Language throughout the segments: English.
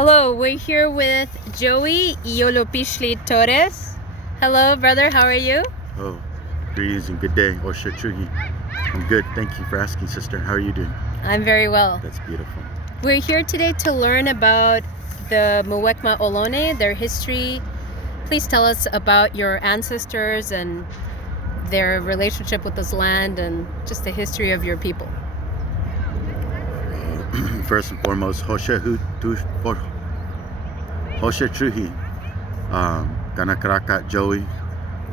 Hello, we're here with Joey Iolopishli Torres. Hello, brother, how are you? Oh, greetings and good day. Osha Chugi. I'm good. Thank you for asking, sister. How are you doing? I'm very well. That's beautiful. We're here today to learn about the Muwekma Ohlone, their history. Please tell us about your ancestors and their relationship with this land and just the history of your people. First and foremost, Osha Chugi. Gana Caracas Joey.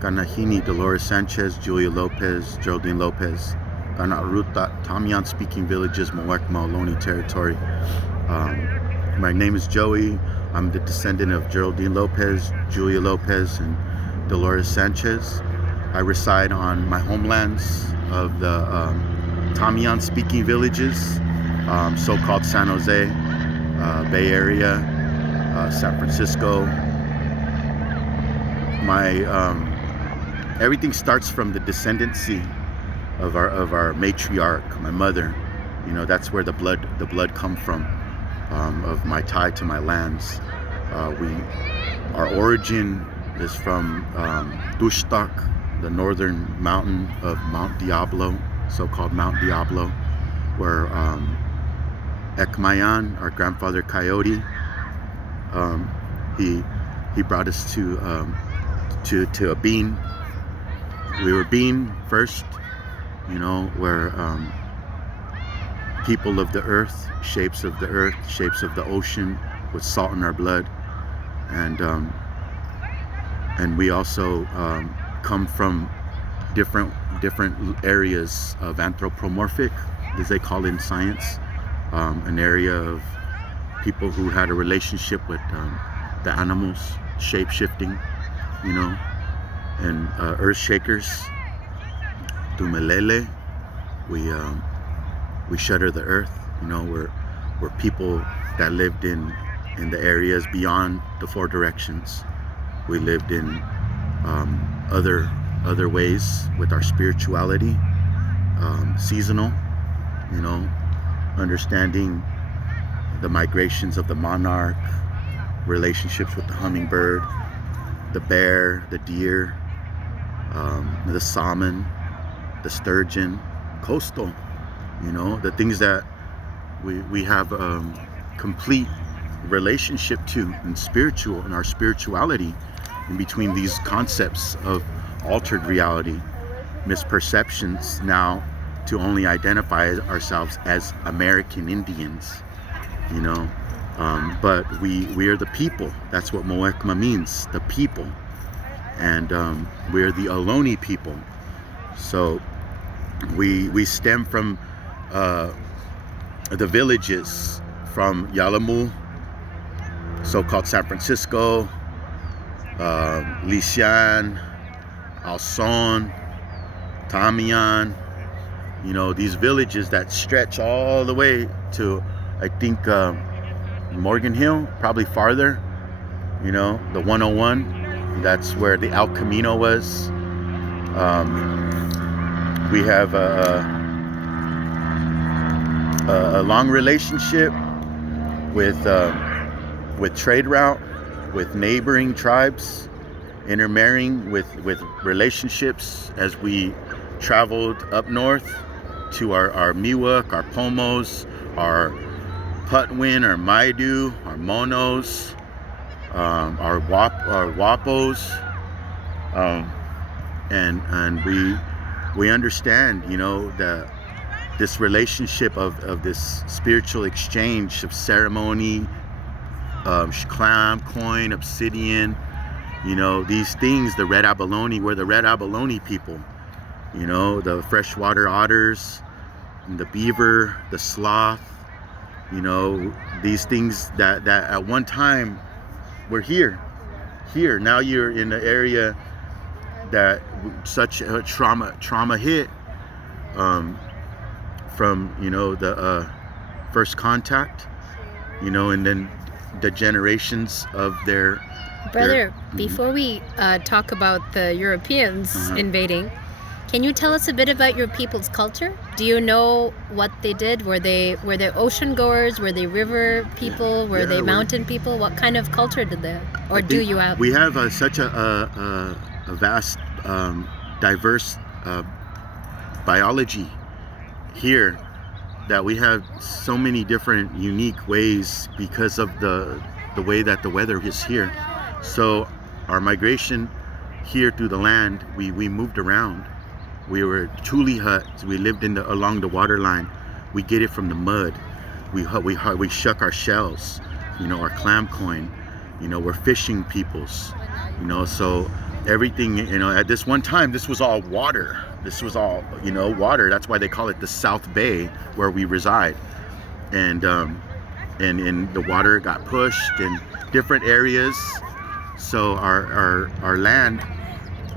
Gana Hini Dolores Sanchez, Julia Lopez, Geraldine Lopez. Gana Ruta Tamian speaking villages, Muwekma Ohlone territory. My name is Joey. I'm the descendant of Geraldine Lopez, Julia Lopez, and Dolores Sanchez. I reside on my homelands of the Tamian speaking villages, so-called San Jose, Bay Area, San Francisco. Everything starts from the descendancy of our matriarch, my mother. You know, that's where the blood come from, of my tie to my lands. Our origin is from Dushtak, the northern mountain of Mount Diablo, so-called Mount Diablo, where Ekmayan, our grandfather Coyote, he brought us to a bean. We were bean first, you know, where people of the earth, shapes of the ocean, with salt in our blood, and we also come from different areas of anthropomorphic, as they call it in science, an area of people who had a relationship with the animals, shape-shifting, you know, and earth shakers. Tumelele, we shudder the earth, you know. We're people that lived in the areas beyond the four directions. We lived in other ways with our spirituality, seasonal, you know, understanding the migrations of the monarch, relationships with the hummingbird, the bear, the deer, the salmon, the sturgeon, coastal, you know, the things that we have complete relationship to in our spirituality, in between these concepts of altered reality, misperceptions now to only identify ourselves as American Indians, you know. But we are the people. That's what Muwekma means, the people. And we're the Ohlone people. So we stem from the villages from Yalamu, so-called San Francisco, Lisian, Alson, Tamian, you know, these villages that stretch all the way to, I think, Morgan Hill, probably farther, you know, the 101, that's where the El Camino was. We have a long relationship with trade route, with neighboring tribes, intermarrying with relationships as we traveled up north to our Miwok, our Pomos, our Putwin, our Maidu, our Monos, our Wapos, and we understand, you know, this relationship of this spiritual exchange of ceremony, clam, coin, obsidian, you know, these things. The red abalone, we're the red abalone people, you know, the freshwater otters, the beaver, the sloth, you know, these things that at one time were here. Now you're in an area that such a trauma hit, from, you know, the first contact, you know, and then the generations of Brother, before we talk about the Europeans invading, Can you tell us a bit about your people's culture? Do you know what they did? Were they ocean goers? Were they river people? Were they mountain people? What kind of culture did they, or do you have? We have such a vast, diverse biology here that we have so many different unique ways because of the way that the weather is here. So our migration here through the land, we moved around. We were tule huts. We lived along the water line. We get it from the mud. We shuck our shells, our clam coin. We're fishing peoples. So everything, at this one time, this was all water. This was all, water. That's why they call it the South Bay, where we reside. And the water got pushed in different areas. So our land,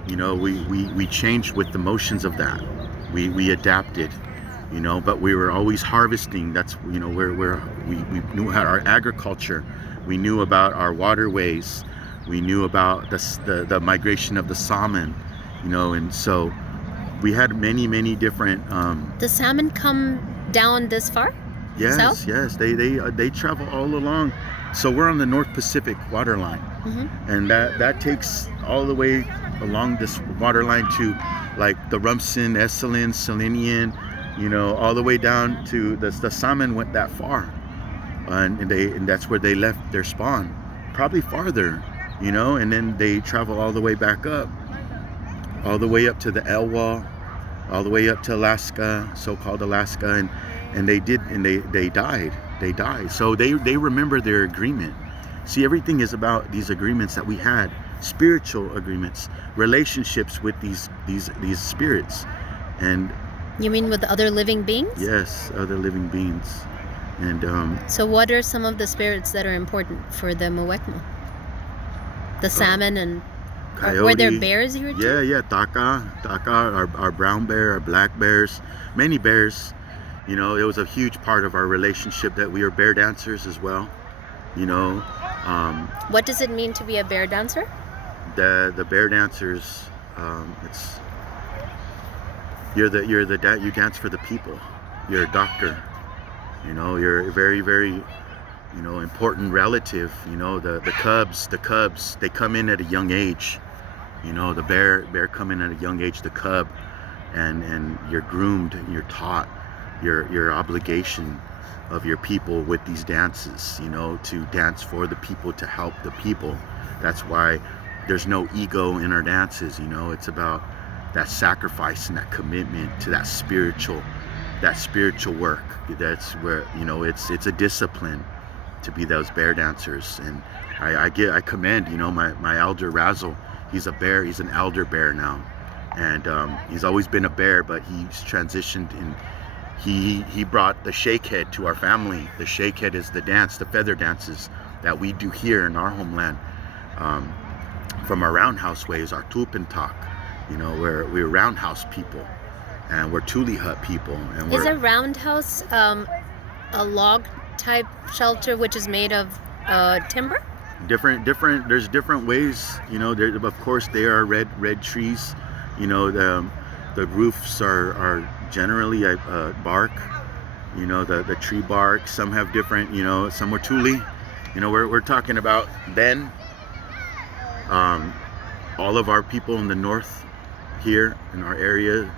we changed with the motions of that. We adapted, but we were always harvesting. That's, we knew how our agriculture. We knew about our waterways. We knew about the migration of the salmon, and so we had many different. The salmon come down this far? Yes, south? yes, they travel all along. So we're on the North Pacific water line, and that takes all the way along this water line to like the Rumson, Esalen, Selenian, all the way down to the salmon went that far, and that's where they left their spawn, probably farther, and then they travel all the way back up, all the way up to the Elwha, all the way up to Alaska, so-called Alaska, and they died. They died. So they remember their agreement. See, everything is about these agreements that we had, spiritual agreements, relationships with these spirits. And you mean with other living beings? Yes, other living beings. And so what are some of the spirits that are important for the Muwekma? The salmon and coyote. Were there bears here too? Yeah, taka, our brown bear, our black bears, many bears. It was a huge part of our relationship that we are bear dancers as well. What does it mean to be a bear dancer? The bear dancers, it's you dance for the people. You're a doctor. You're a very, very, important relative. The cubs, they come in at a young age. The bear come in at a young age, the cub, and you're groomed and you're taught your obligation of your people with these dances, to dance for the people, to help the people. That's why there's no ego in our dances. It's about that sacrifice and that commitment to that spiritual work. That's where, it's a discipline to be those bear dancers. And I commend, my elder Razzle. He's a bear. He's an elder bear now, and he's always been a bear, but he's transitioned and he brought the shake head to our family. The shake head is the feather dances that we do here in our homeland. From our roundhouse ways, our tupentak, we're roundhouse people, and we're tule hut people. And is a roundhouse a log type shelter which is made of timber? Different. There's different ways. Of course, they are red trees. The roofs are generally bark. The tree bark. Some have different. Some were tule. We're talking about then. All of our people in the north here in our area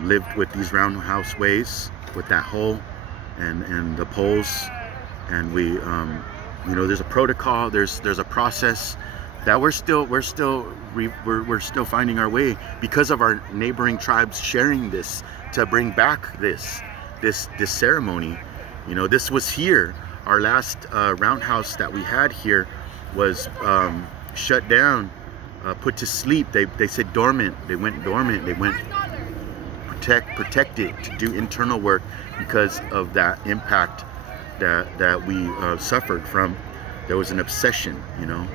lived with these roundhouse ways, with that hole and the poles, and we there's a protocol, there's a process that we're still finding our way because of our neighboring tribes sharing this to bring back this ceremony. This was here. Our last roundhouse that we had here was shut down, put to sleep. They said dormant. They went dormant. They went protected to do internal work because of that impact that we suffered from. There was an obsession,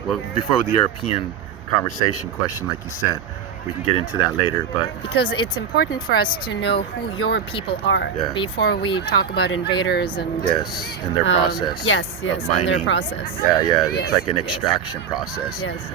well, before the European conversation question, like you said, we can get into that later, but because it's important for us to know who your people are before we talk about invaders and and their process. Yes, and their process. Yeah, it's like an extraction process. Yes.